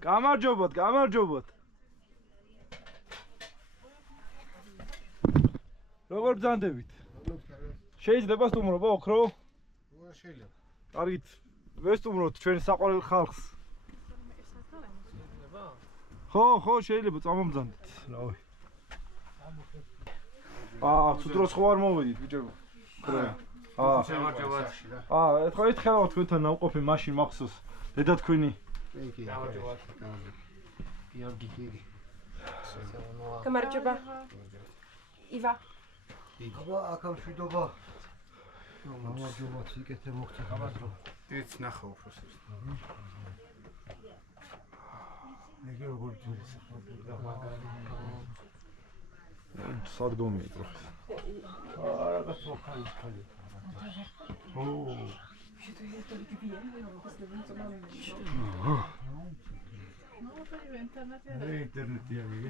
გამარჯობოთ, გამარჯობოთ. როგორ ბრძანდებით? შეიძლება სტუმრობა ოქრო? შეიძლება. კარგით, ვესტუმროთ ჩვენ საყვარელ ხალხს. ხო, შეიძლება წამომბრძანდეთ. რავი. თუ დროს ხო არ მოვედით, ბიჭებო. ერთხელ თქვენთან ნავყოფი მაშინ მახსოვს. დედა თქვენი. გამარჯობა. ივა. აქ მშვიდობა. გამარჯობა, სიკეთე მოხდა გამარჯობა. ეს ნახა უფროს. მე როგორ ჯურის სადგომი პროფესორ. რაღაც მოხალის ხალი. ინტერნეტია ვიგე.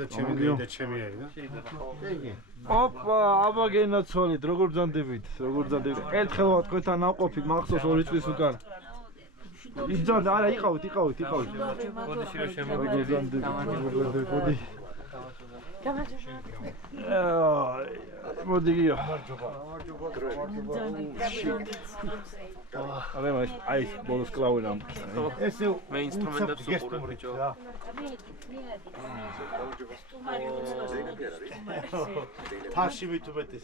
და ჩემი არის და? ოპა, აბა გენაცვალეთ, როგორ ბრძანდებით, ერთხელ თქვენთან ნავყოფი მახსოვს 2 წლის უკან. იბრძანდა, არა, იყავით. მოდი შეიძლება შემოვიდეთ. მოდი. მოდი გიო. აი, ბოლოს კლავენ ამ. ესე მე ინსტრუმენტებს უყურებ ბიჭო. თაში მithumetes.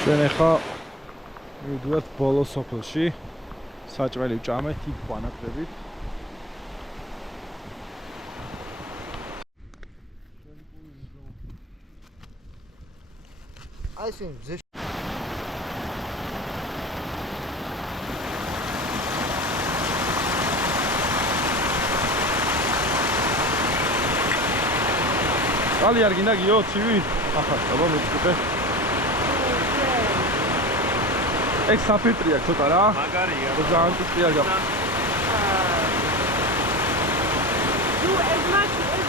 ჩვენ ახლა მივდივართ ბოლო სოფელში. საჭმელი ვჭამეთ იქ ვანაკლებით. აი ეს მზე წალი არ გინდა გიო ცივი? ახლა აბა მეწკუტე. ეგ საფილტრია ცოტა რა. მაგარია. ძალიან ტუსტია გახდა. ნუ ეს მაშინ ეს